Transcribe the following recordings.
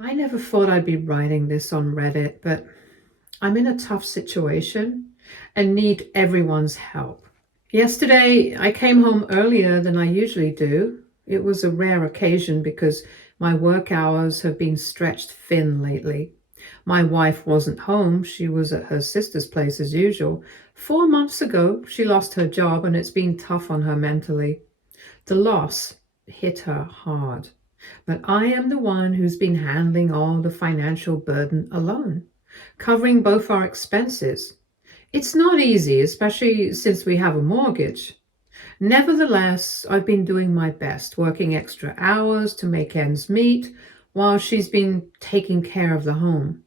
I never thought I'd be writing this on Reddit, but I'm in a tough situation and need everyone's help. Yesterday, I came home earlier than I usually do. It was a rare occasion because my work hours have been stretched thin lately. My wife wasn't home. She was at her sister's place as usual. 4 months ago, she lost her job and it's been tough on her mentally. The loss hit her hard. But I am the one who's been handling all the financial burden alone, covering both our expenses. It's not easy, especially since we have a mortgage. Nevertheless, I've been doing my best, working extra hours to make ends meet while she's been taking care of the home.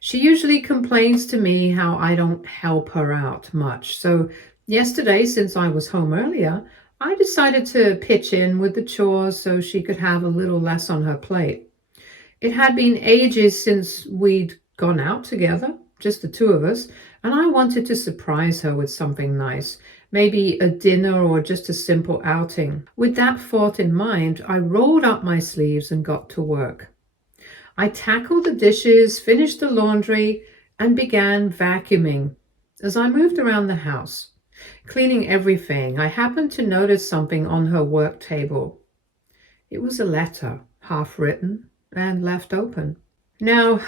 She usually complains to me how I don't help her out much. So, yesterday, since I was home earlier, I decided to pitch in with the chores so she could have a little less on her plate. It had been ages since we'd gone out together, just the two of us, and I wanted to surprise her with something nice, maybe a dinner or just a simple outing. With that thought in mind, I rolled up my sleeves and got to work. I tackled the dishes, finished the laundry, and began vacuuming. As I moved around the house, cleaning everything, I happened to notice something on her work table. It was a letter, half written and left open. Now,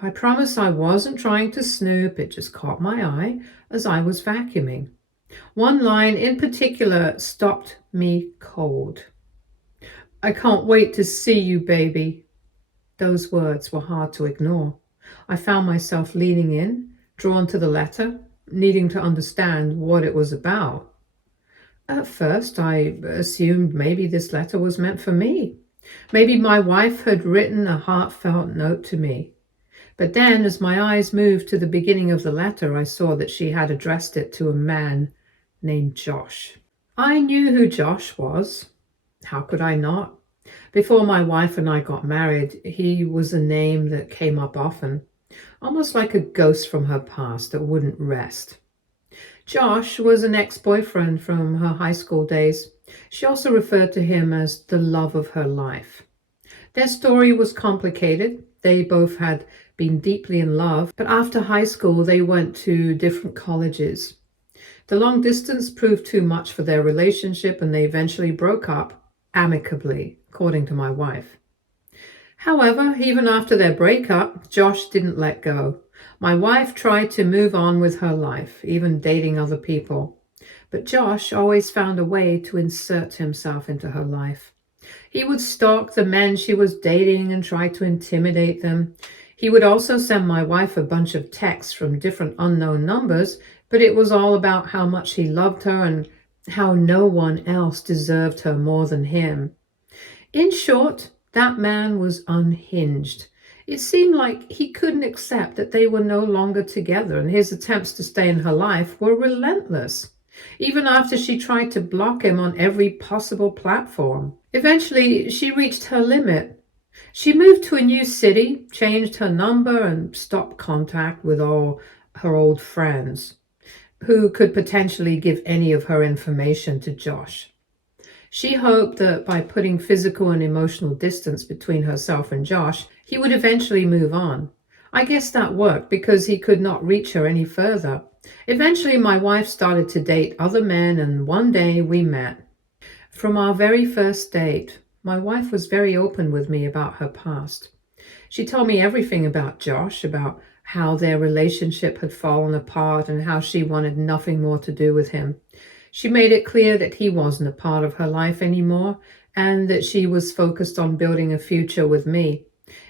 I promise I wasn't trying to snoop, it just caught my eye as I was vacuuming. One line in particular stopped me cold. "I can't wait to see you, baby." Those words were hard to ignore. I found myself leaning in, drawn to the letter, needing to understand what it was about. At first, I assumed maybe this letter was meant for me. Maybe my wife had written a heartfelt note to me. But then, as my eyes moved to the beginning of the letter, I saw that she had addressed it to a man named Josh. I knew who Josh was. How could I not? Before my wife and I got married, he was a name that came up often, almost like a ghost from her past that wouldn't rest. Josh was an ex-boyfriend from her high school days. She also referred to him as the love of her life. Their story was complicated. They both had been deeply in love, but after high school, they went to different colleges. The long distance proved too much for their relationship, and they eventually broke up amicably, according to my wife. However, even after their breakup, Josh didn't let go. My wife tried to move on with her life, even dating other people. But Josh always found a way to insert himself into her life. He would stalk the men she was dating and try to intimidate them. He would also send my wife a bunch of texts from different unknown numbers, but it was all about how much he loved her and how no one else deserved her more than him. In short, that man was unhinged. It seemed like he couldn't accept that they were no longer together, and his attempts to stay in her life were relentless, even after she tried to block him on every possible platform. Eventually, she reached her limit. She moved to a new city, changed her number, and stopped contact with all her old friends, who could potentially give any of her information to Josh. She hoped that by putting physical and emotional distance between herself and Josh, he would eventually move on. I guess that worked because he could not reach her any further. Eventually, my wife started to date other men, and one day we met. From our very first date, my wife was very open with me about her past. She told me everything about Josh, about how their relationship had fallen apart and how she wanted nothing more to do with him. She made it clear that he wasn't a part of her life anymore and that she was focused on building a future with me.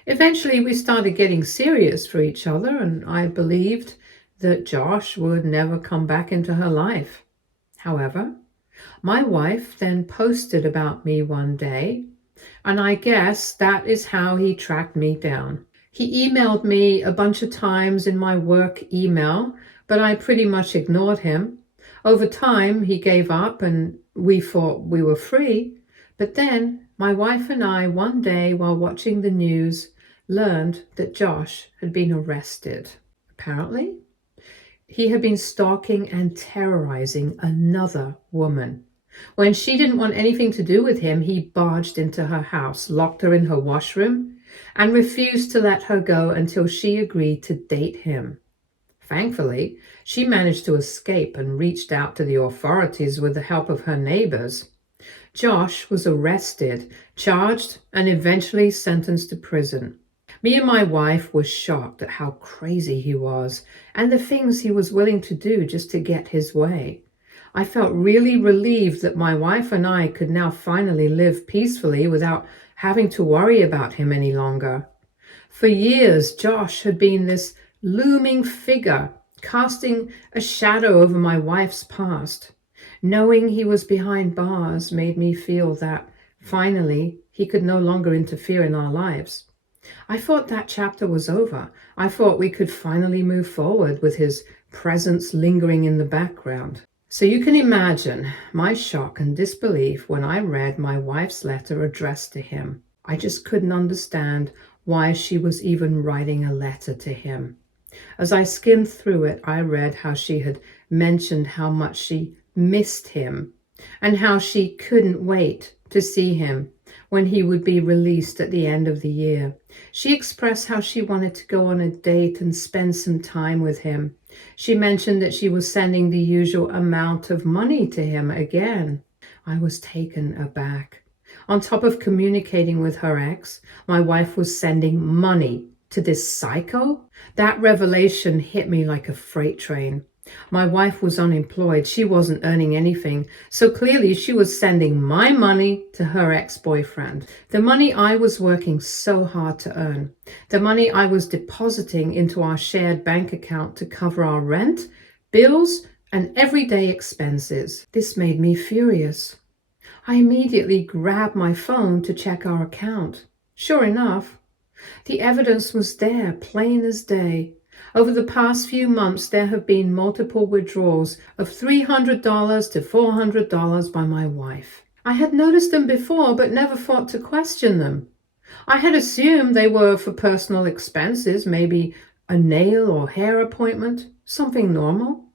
Eventually, we started getting serious for each other, and I believed that Josh would never come back into her life. However, my wife then posted about me one day, and I guess that is how he tracked me down. He emailed me a bunch of times in my work email, but I pretty much ignored him. Over time, he gave up and we thought we were free. But then my wife and I, one day while watching the news, learned that Josh had been arrested. Apparently, he had been stalking and terrorizing another woman. When she didn't want anything to do with him, he barged into her house, locked her in her washroom, and refused to let her go until she agreed to date him. Thankfully, she managed to escape and reached out to the authorities with the help of her neighbors. Josh was arrested, charged, and eventually sentenced to prison. Me and my wife were shocked at how crazy he was and the things he was willing to do just to get his way. I felt really relieved that my wife and I could now finally live peacefully without having to worry about him any longer. For years, Josh had been this looming figure, casting a shadow over my wife's past. Knowing he was behind bars made me feel that, finally, he could no longer interfere in our lives. I thought that chapter was over. I thought we could finally move forward with his presence lingering in the background. So you can imagine my shock and disbelief when I read my wife's letter addressed to him. I just couldn't understand why she was even writing a letter to him. As I skimmed through it, I read how she had mentioned how much she missed him and how she couldn't wait to see him when he would be released at the end of the year. She expressed how she wanted to go on a date and spend some time with him. She mentioned that she was sending the usual amount of money to him again. I was taken aback. On top of communicating with her ex, my wife was sending money to this psycho? That revelation hit me like a freight train. My wife was unemployed. She wasn't earning anything. So clearly she was sending my money to her ex-boyfriend. The money I was working so hard to earn. The money I was depositing into our shared bank account to cover our rent, bills, and everyday expenses. This made me furious. I immediately grabbed my phone to check our account. Sure enough, the evidence was there, plain as day. Over the past few months, there have been multiple withdrawals of $300 to $400 by my wife. I had noticed them before, but never thought to question them. I had assumed they were for personal expenses, maybe a nail or hair appointment, something normal.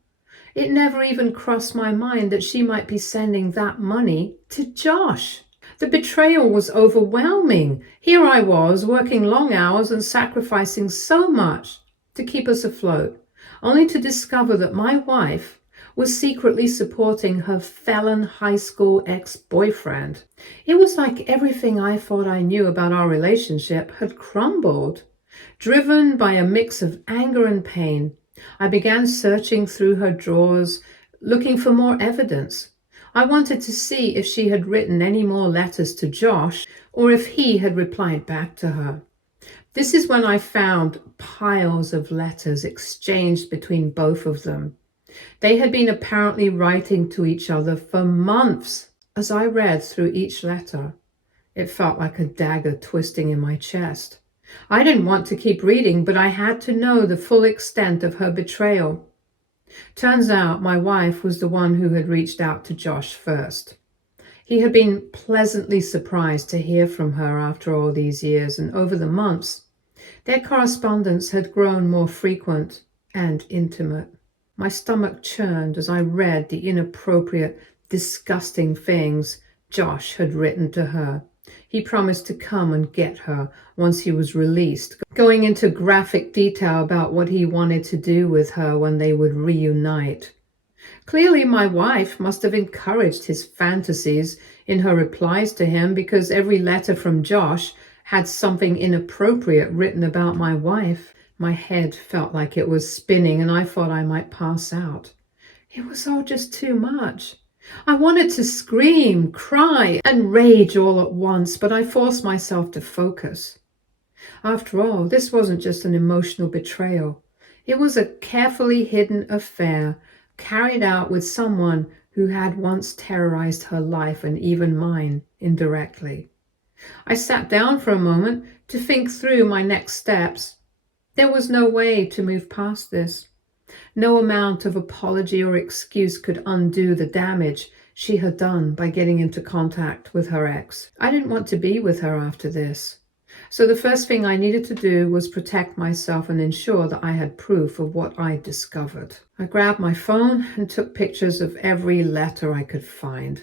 It never even crossed my mind that she might be sending that money to Josh. The betrayal was overwhelming. Here I was, working long hours and sacrificing so much to keep us afloat, only to discover that my wife was secretly supporting her felon high school ex-boyfriend. It was like everything I thought I knew about our relationship had crumbled. Driven by a mix of anger and pain, I began searching through her drawers, looking for more evidence. I wanted to see if she had written any more letters to Josh or if he had replied back to her. This is when I found piles of letters exchanged between both of them. They had been apparently writing to each other for months. As I read through each letter, it felt like a dagger twisting in my chest. I didn't want to keep reading, but I had to know the full extent of her betrayal. Turns out my wife was the one who had reached out to Josh first. He had been pleasantly surprised to hear from her after all these years, and over the months, their correspondence had grown more frequent and intimate. My stomach churned as I read the inappropriate, disgusting things Josh had written to her. He promised to come and get her once he was released, going into graphic detail about what he wanted to do with her when they would reunite. Clearly, my wife must have encouraged his fantasies in her replies to him, because every letter from Josh had something inappropriate written about my wife. My head felt like it was spinning and I thought I might pass out. It was all just too much. I wanted to scream, cry, and rage all at once, but I forced myself to focus. After all, this wasn't just an emotional betrayal. It was a carefully hidden affair carried out with someone who had once terrorized her life and even mine indirectly. I sat down for a moment to think through my next steps. There was no way to move past this. No amount of apology or excuse could undo the damage she had done by getting into contact with her ex. I didn't want to be with her after this. So the first thing I needed to do was protect myself and ensure that I had proof of what I discovered. I grabbed my phone and took pictures of every letter I could find.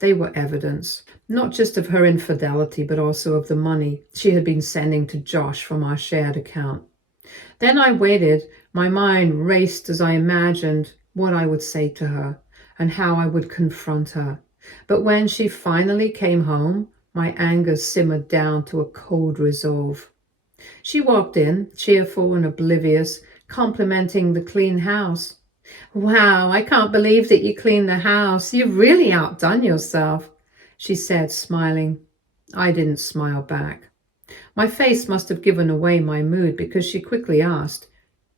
They were evidence, not just of her infidelity, but also of the money she had been sending to Josh from our shared account. Then I waited. My mind raced as I imagined what I would say to her and how I would confront her. But when she finally came home, my anger simmered down to a cold resolve. She walked in, cheerful and oblivious, complimenting the clean house. "Wow, I can't believe that you cleaned the house. You've really outdone yourself," she said, smiling. I didn't smile back. My face must have given away my mood because she quickly asked,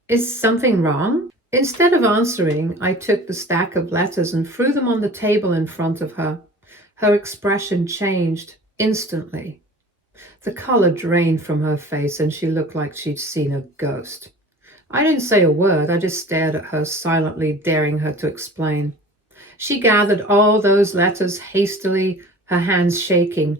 "Is something wrong?" Instead of answering, I took the stack of letters and threw them on the table in front of her. Her expression changed instantly. The color drained from her face and she looked like she'd seen a ghost. I didn't say a word. I just stared at her, silently daring her to explain. She gathered all those letters hastily, her hands shaking.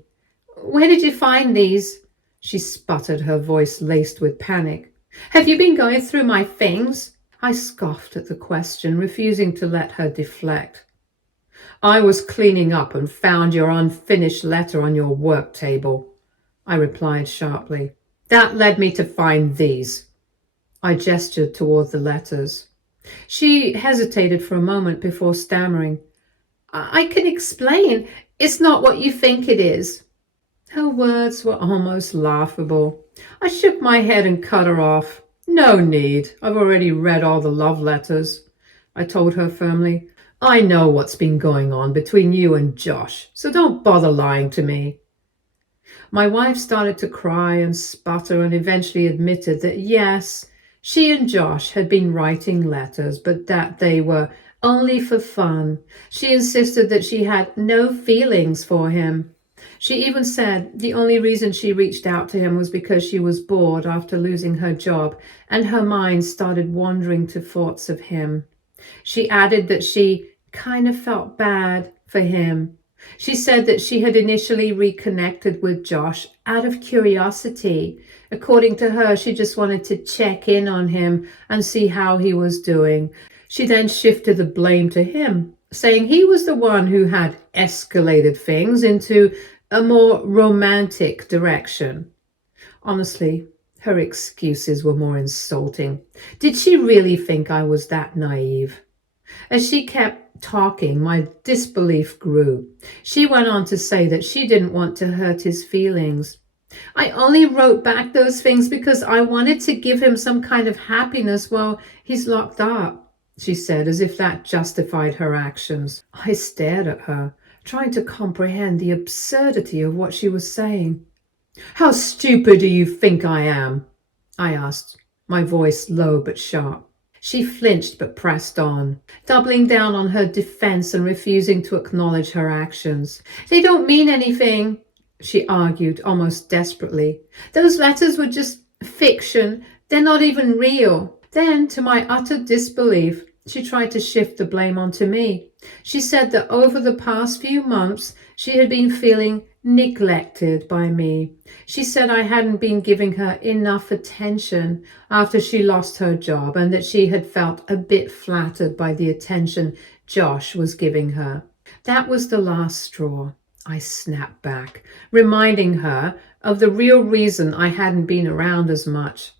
"Where did you find these?" she sputtered, her voice laced with panic. "Have you been going through my things?" I scoffed at the question, refusing to let her deflect. "I was cleaning up and found your unfinished letter on your work table," I replied sharply. "That led me to find these." I gestured toward the letters. She hesitated for a moment before stammering, "I can explain. It's not what you think it is." Her words were almost laughable. I shook my head and cut her off. "No need. I've already read all the love letters," I told her firmly. "I know what's been going on between you and Josh, so don't bother lying to me." My wife started to cry and sputter and eventually admitted that yes, she and Josh had been writing letters, but that they were only for fun. She insisted that she had no feelings for him. She even said the only reason she reached out to him was because she was bored after losing her job, and her mind started wandering to thoughts of him. She added that she kind of felt bad for him. She said that she had initially reconnected with Josh out of curiosity. According to her, she just wanted to check in on him and see how he was doing. She then shifted the blame to him, saying he was the one who had escalated things into a more romantic direction. Honestly, her excuses were more insulting. Did she really think I was that naive? As she kept talking, my disbelief grew. She went on to say that she didn't want to hurt his feelings. "I only wrote back those things because I wanted to give him some kind of happiness while he's locked up," she said, as if that justified her actions. I stared at her, trying to comprehend the absurdity of what she was saying. "How stupid do you think I am?" I asked, my voice low but sharp. She flinched but pressed on, doubling down on her defense and refusing to acknowledge her actions. "They don't mean anything," she argued almost desperately. "Those letters were just fiction. They're not even real." Then, to my utter disbelief, she tried to shift the blame onto me. She said that over the past few months, she had been feeling neglected by me. She said I hadn't been giving her enough attention after she lost her job, and that she had felt a bit flattered by the attention Josh was giving her. That was the last straw. I snapped back, reminding her of the real reason I hadn't been around as much.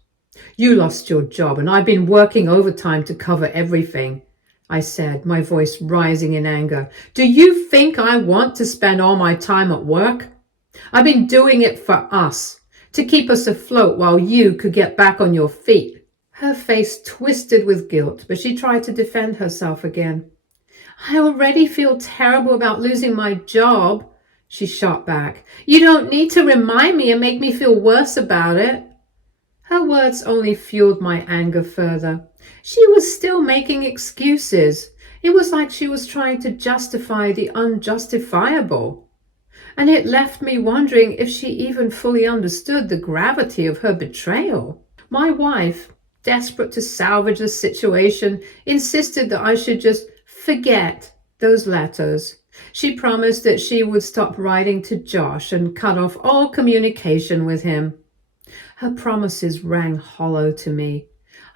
"You lost your job, and I've been working overtime to cover everything," I said, my voice rising in anger. "Do you think I want to spend all my time at work? I've been doing it for us, to keep us afloat while you could get back on your feet." Her face twisted with guilt, but she tried to defend herself again. "I already feel terrible about losing my job," she shot back. "You don't need to remind me and make me feel worse about it." Her words only fueled my anger further. She was still making excuses. It was like she was trying to justify the unjustifiable. And it left me wondering if she even fully understood the gravity of her betrayal. My wife, desperate to salvage the situation, insisted that I should just forget those letters. She promised that she would stop writing to Josh and cut off all communication with him. Her promises rang hollow to me.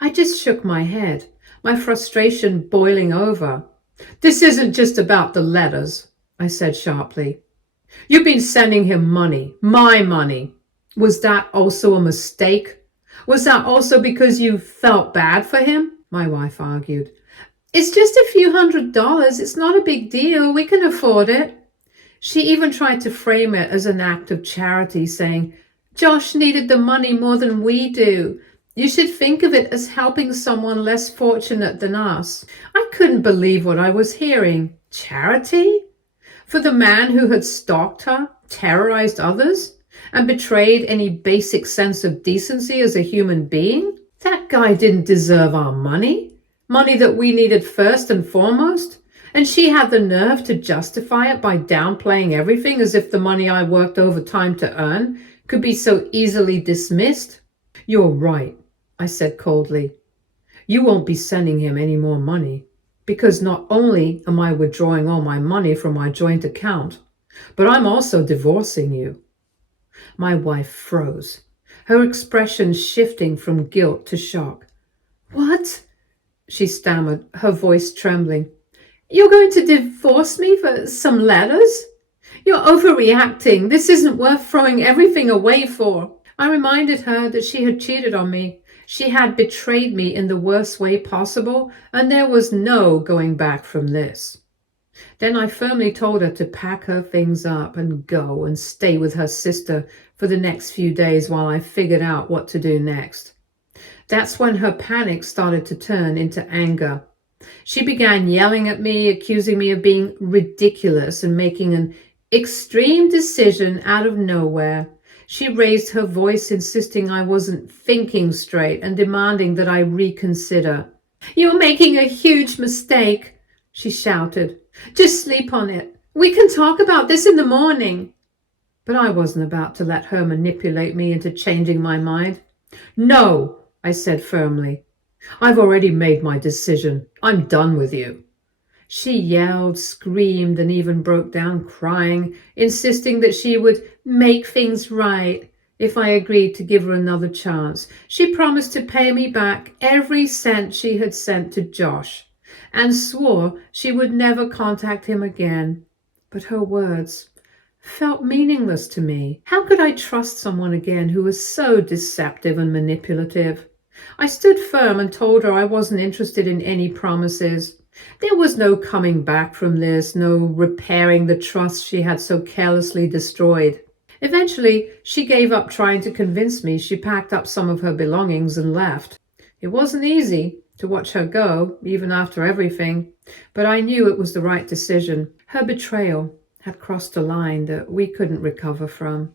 I just shook my head, my frustration boiling over. "This isn't just about the letters," I said sharply. You've been sending him money, my money. Was that also a mistake? Was that also because you felt bad for him? My wife argued. It's just a few $100s. It's not a big deal. We can afford it. She even tried to frame it as an act of charity, saying, Josh needed the money more than we do. You should think of it as helping someone less fortunate than us. I couldn't believe what I was hearing. Charity? For the man who had stalked her, terrorized others, and betrayed any basic sense of decency as a human being? That guy didn't deserve our money. Money that we needed first and foremost. And she had the nerve to justify it by downplaying everything as if the money I worked overtime to earn could be so easily dismissed. You're right, I said coldly. You won't be sending him any more money, because not only am I withdrawing all my money from our joint account, but I'm also divorcing you. My wife froze, her expression shifting from guilt to shock. What? She stammered, her voice trembling. You're going to divorce me for some letters? You're overreacting. This isn't worth throwing everything away for. I reminded her that she had cheated on me. She had betrayed me in the worst way possible, and there was no going back from this. Then I firmly told her to pack her things up and go and stay with her sister for the next few days while I figured out what to do next. That's when her panic started to turn into anger. She began yelling at me, accusing me of being ridiculous and making an extreme decision out of nowhere. She raised her voice, insisting I wasn't thinking straight and demanding that I reconsider. You're making a huge mistake, she shouted. Just sleep on it. We can talk about this in the morning. But I wasn't about to let her manipulate me into changing my mind. No, I said firmly. I've already made my decision. I'm done with you. She yelled, screamed, and even broke down crying, insisting that she would make things right if I agreed to give her another chance. She promised to pay me back every cent she had sent to Josh, and swore she would never contact him again. But her words felt meaningless to me. How could I trust someone again who was so deceptive and manipulative? I stood firm and told her I wasn't interested in any promises. There was no coming back from this, no repairing the trust she had so carelessly destroyed. Eventually, she gave up trying to convince me. She packed up some of her belongings and left. It wasn't easy to watch her go, even after everything, but I knew it was the right decision. Her betrayal had crossed a line that we couldn't recover from.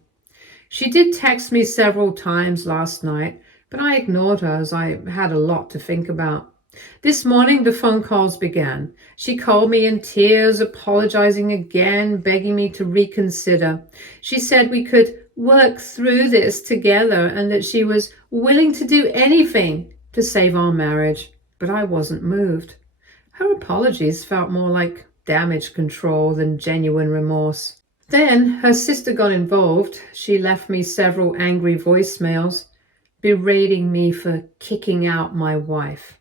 She did text me several times last night, but I ignored her as I had a lot to think about. This morning, the phone calls began. She called me in tears, apologizing again, begging me to reconsider. She said we could work through this together and that she was willing to do anything to save our marriage, but I wasn't moved. Her apologies felt more like damage control than genuine remorse. Then her sister got involved. She left me several angry voicemails, berating me for kicking out my wife.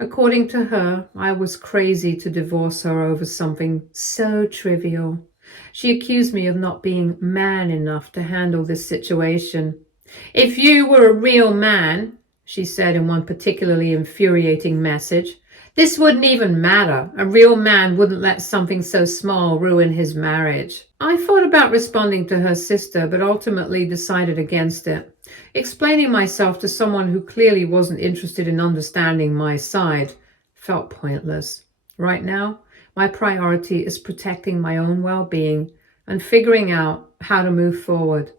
According to her, I was crazy to divorce her over something so trivial. She accused me of not being man enough to handle this situation. If you were a real man, she said in one particularly infuriating message, this wouldn't even matter. A real man wouldn't let something so small ruin his marriage. I thought about responding to her sister, but ultimately decided against it. Explaining myself to someone who clearly wasn't interested in understanding my side felt pointless. Right now, my priority is protecting my own well-being and figuring out how to move forward.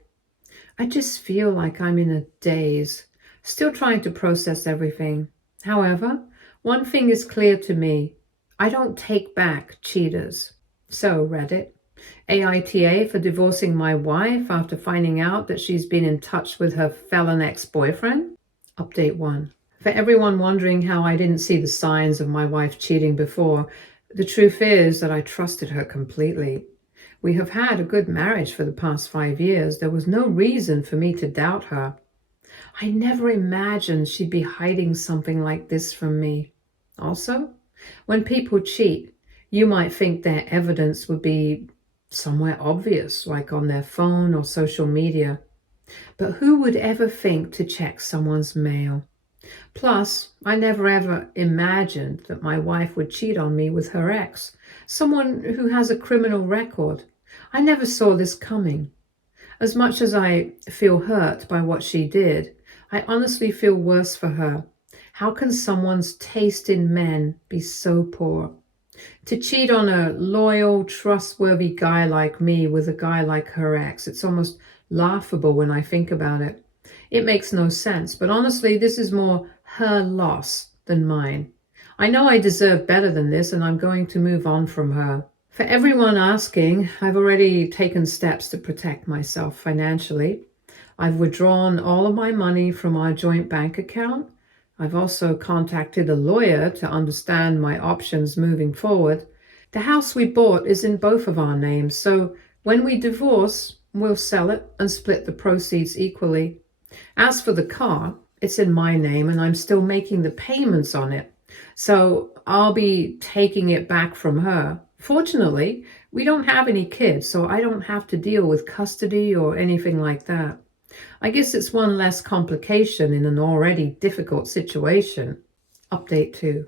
I just feel like I'm in a daze, still trying to process everything. However, one thing is clear to me. I don't take back cheaters. So, Reddit, AITA for divorcing my wife after finding out that she's been in touch with her felon ex-boyfriend? Update 1. For everyone wondering how I didn't see the signs of my wife cheating before, the truth is that I trusted her completely. We have had a good marriage for the past 5 years. There was no reason for me to doubt her. I never imagined she'd be hiding something like this from me. Also, when people cheat, You might think their evidence would be somewhere obvious, like on their phone or social media. But who would ever think to check someone's mail? Plus, I never ever imagined that my wife would cheat on me with her ex, someone who has a criminal record. I never saw this coming. As much as I feel hurt by what she did, I honestly feel worse for her. How can someone's taste in men be so poor? To cheat on a loyal, trustworthy guy like me with a guy like her ex, it's almost laughable when I think about it. It makes no sense, but honestly, this is more her loss than mine. I know I deserve better than this, and I'm going to move on from her. For everyone asking, I've already taken steps to protect myself financially. I've withdrawn all of my money from our joint bank account. I've also contacted a lawyer to understand my options moving forward. The house we bought is in both of our names, so when we divorce, we'll sell it and split the proceeds equally. As for the car, it's in my name and I'm still making the payments on it, so I'll be taking it back from her. Fortunately, we don't have any kids, so I don't have to deal with custody or anything like that. I guess it's one less complication in an already difficult situation. Update 2.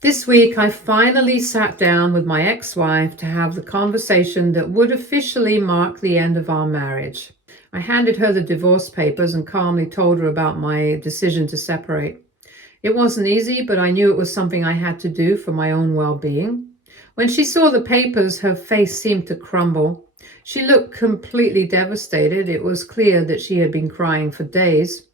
This week, I finally sat down with my ex-wife to have the conversation that would officially mark the end of our marriage. I handed her the divorce papers and calmly told her about my decision to separate. It wasn't easy, but I knew it was something I had to do for my own well-being. When she saw the papers, her face seemed to crumble. She looked completely devastated. It was clear that she had been crying for days.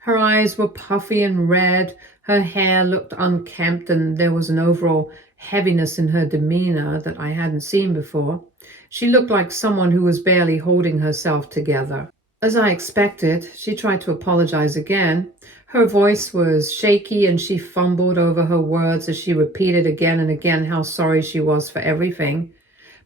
Her eyes were puffy and red, her hair looked unkempt, and there was an overall heaviness in her demeanor that I hadn't seen before. She looked like someone who was barely holding herself together. As I expected, she tried to apologize again. Her voice was shaky and she fumbled over her words as she repeated again and again how sorry she was for everything.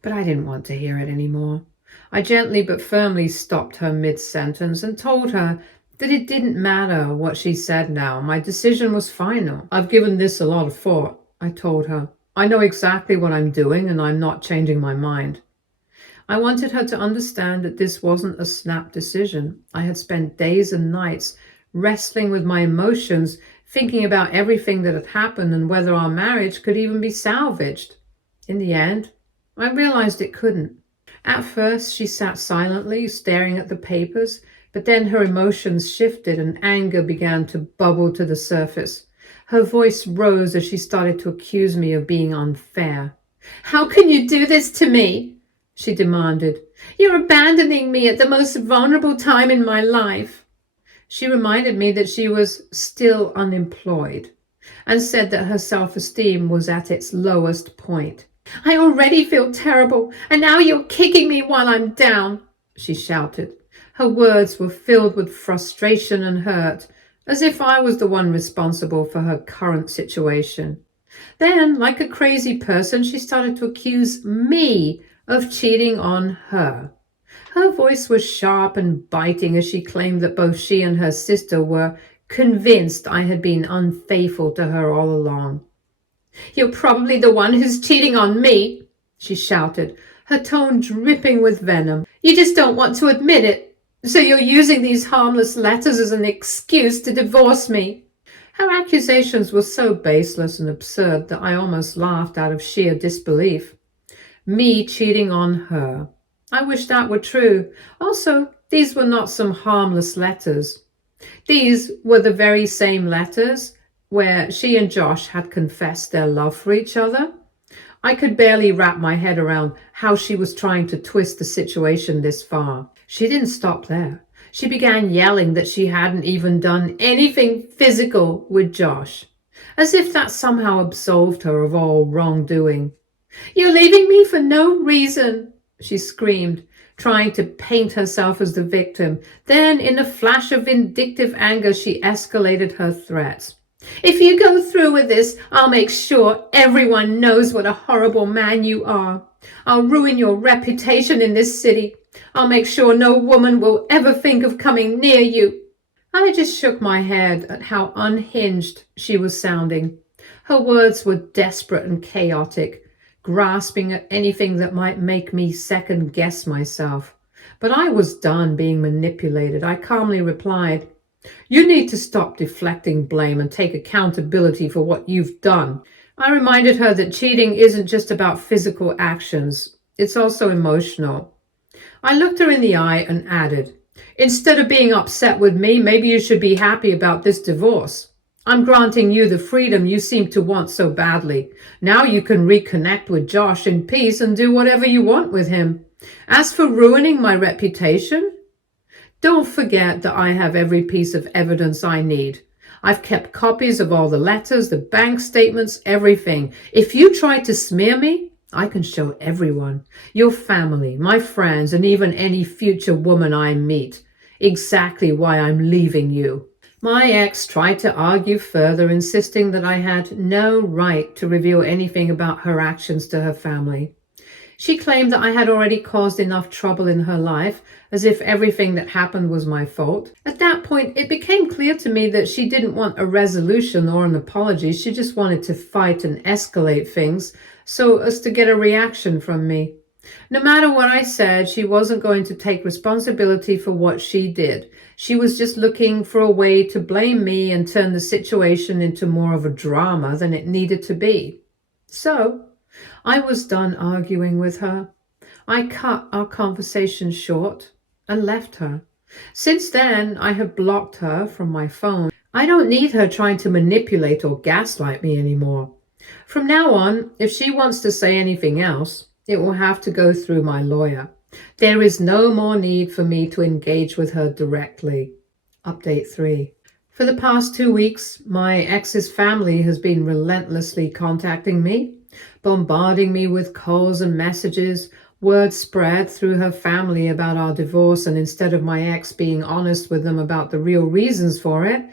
But I didn't want to hear it anymore. I gently but firmly stopped her mid-sentence and told her that it didn't matter what she said now. My decision was final. I've given this a lot of thought, I told her. I know exactly what I'm doing and I'm not changing my mind. I wanted her to understand that this wasn't a snap decision. I had spent days and nights wrestling with my emotions, thinking about everything that had happened and whether our marriage could even be salvaged. In the end, I realized it couldn't. At first, she sat silently, staring at the papers, but then her emotions shifted and anger began to bubble to the surface. Her voice rose as she started to accuse me of being unfair. "How can you do this to me?" she demanded. "You're abandoning me at the most vulnerable time in my life." She reminded me that she was still unemployed and said that her self-esteem was at its lowest point. "I already feel terrible, and now you're kicking me while I'm down," she shouted. Her words were filled with frustration and hurt, as if I was the one responsible for her current situation. Then, like a crazy person, she started to accuse me of cheating on her. Her voice was sharp and biting as she claimed that both she and her sister were convinced I had been unfaithful to her all along. "You're probably the one who's cheating on me," she shouted, her tone dripping with venom. "You just don't want to admit it, so you're using these harmless letters as an excuse to divorce me." Her accusations were so baseless and absurd that I almost laughed out of sheer disbelief. Me cheating on her. I wish that were true. Also, these were not some harmless letters. These were the very same letters where she and Josh had confessed their love for each other. I could barely wrap my head around how she was trying to twist the situation this far. She didn't stop there. She began yelling that she hadn't even done anything physical with Josh, as if that somehow absolved her of all wrongdoing. "You're leaving me for no reason," she screamed, trying to paint herself as the victim. Then, in a flash of vindictive anger, she escalated her threats. "If you go through with this, I'll make sure everyone knows what a horrible man you are. I'll ruin your reputation in this city. I'll make sure no woman will ever think of coming near you." I just shook my head at how unhinged she was sounding. Her words were desperate and chaotic. grasping at anything that might make me second guess myself. But I was done being manipulated. I calmly replied, "You need to stop deflecting blame and take accountability for what you've done." I reminded her that cheating isn't just about physical actions, it's also emotional. I looked her in the eye and added, "Instead of being upset with me, maybe you should be happy about this divorce. I'm granting you the freedom you seem to want so badly. Now you can reconnect with Josh in peace and do whatever you want with him. As for ruining my reputation, don't forget that I have every piece of evidence I need. I've kept copies of all the letters, the bank statements, everything. If you try to smear me, I can show everyone, your family, my friends, and even any future woman I meet, exactly why I'm leaving you." My ex tried to argue further, insisting that I had no right to reveal anything about her actions to her family. She claimed that I had already caused enough trouble in her life, as if everything that happened was my fault. At that point, it became clear to me that she didn't want a resolution or an apology. She just wanted to fight and escalate things so as to get a reaction from me. No matter what I said, she wasn't going to take responsibility for what she did. She was just looking for a way to blame me and turn the situation into more of a drama than it needed to be. So, I was done arguing with her. I cut our conversation short and left her. Since then, I have blocked her from my phone. I don't need her trying to manipulate or gaslight me anymore. From now on, if she wants to say anything else, it will have to go through my lawyer. There is no more need for me to engage with her directly. Update 3. For the past 2 weeks, my ex's family has been relentlessly contacting me, bombarding me with calls and messages. Word spread through her family about our divorce, and instead of my ex being honest with them about the real reasons for it,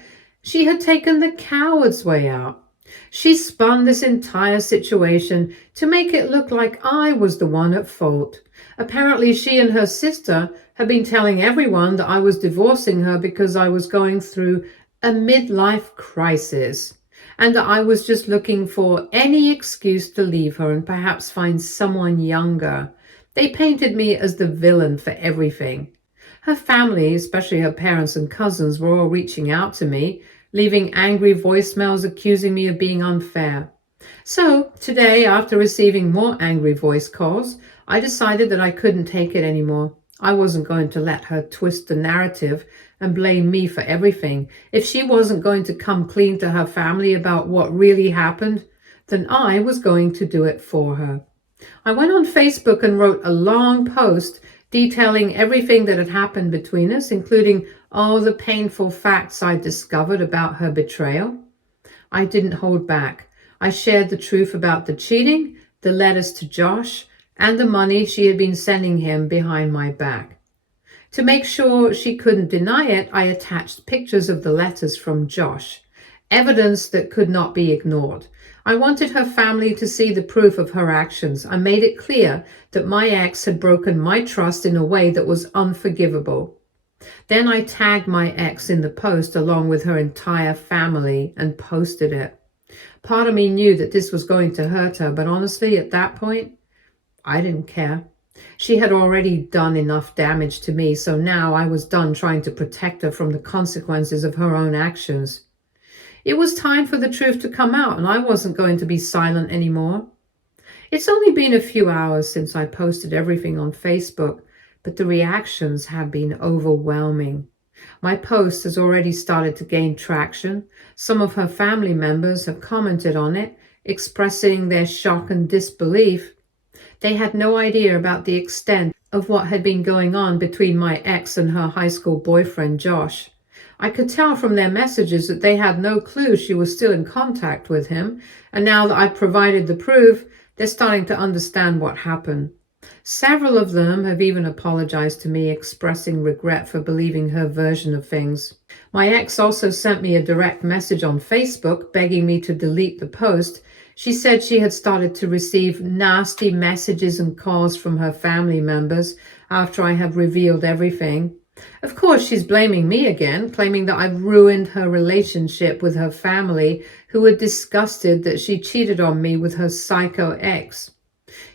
she had taken the coward's way out. She spun this entire situation to make it look like I was the one at fault. Apparently, she and her sister had been telling everyone that I was divorcing her because I was going through a midlife crisis, and that I was just looking for any excuse to leave her and perhaps find someone younger. They painted me as the villain for everything. Her family, especially her parents and cousins, were all reaching out to me, leaving angry voicemails accusing me of being unfair. So today, after receiving more angry voice calls, I decided that I couldn't take it anymore. I wasn't going to let her twist the narrative and blame me for everything. If she wasn't going to come clean to her family about what really happened, then I was going to do it for her. I went on Facebook and wrote a long post detailing everything that had happened between us, including all the painful facts I discovered about her betrayal. I didn't hold back. I shared the truth about the cheating, the letters to Josh, and the money she had been sending him behind my back. To make sure she couldn't deny it, I attached pictures of the letters from Josh, evidence that could not be ignored. I wanted her family to see the proof of her actions. I made it clear that my ex had broken my trust in a way that was unforgivable. Then I tagged my ex in the post along with her entire family and posted it. Part of me knew that this was going to hurt her, but honestly, at that point, I didn't care. She had already done enough damage to me, so now I was done trying to protect her from the consequences of her own actions. It was time for the truth to come out, and I wasn't going to be silent anymore. It's only been a few hours since I posted everything on Facebook, but the reactions have been overwhelming. My post has already started to gain traction. Some of her family members have commented on it, expressing their shock and disbelief. They had no idea about the extent of what had been going on between my ex and her high school boyfriend, Josh. I could tell from their messages that they had no clue she was still in contact with him, and now that I provided the proof, they're starting to understand what happened. Several of them have even apologized to me, expressing regret for believing her version of things. My ex also sent me a direct message on Facebook begging me to delete the post. She said she had started to receive nasty messages and calls from her family members after I have revealed everything. Of course, she's blaming me again, claiming that I've ruined her relationship with her family, who were disgusted that she cheated on me with her psycho ex.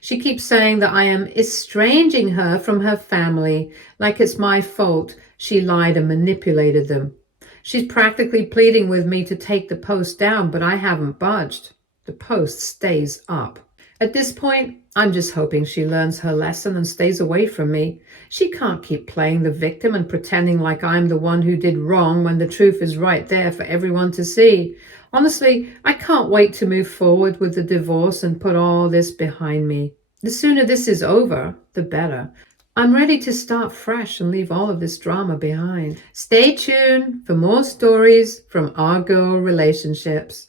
She keeps saying that I am estranging her from her family, like it's my fault she lied and manipulated them. She's practically pleading with me to take the post down, but I haven't budged. The post stays up. At this point, I'm just hoping she learns her lesson and stays away from me. She can't keep playing the victim and pretending like I'm the one who did wrong when the truth is right there for everyone to see. Honestly, I can't wait to move forward with the divorce and put all this behind me. The sooner this is over, the better. I'm ready to start fresh and leave all of this drama behind. Stay tuned for more stories from our girl relationships.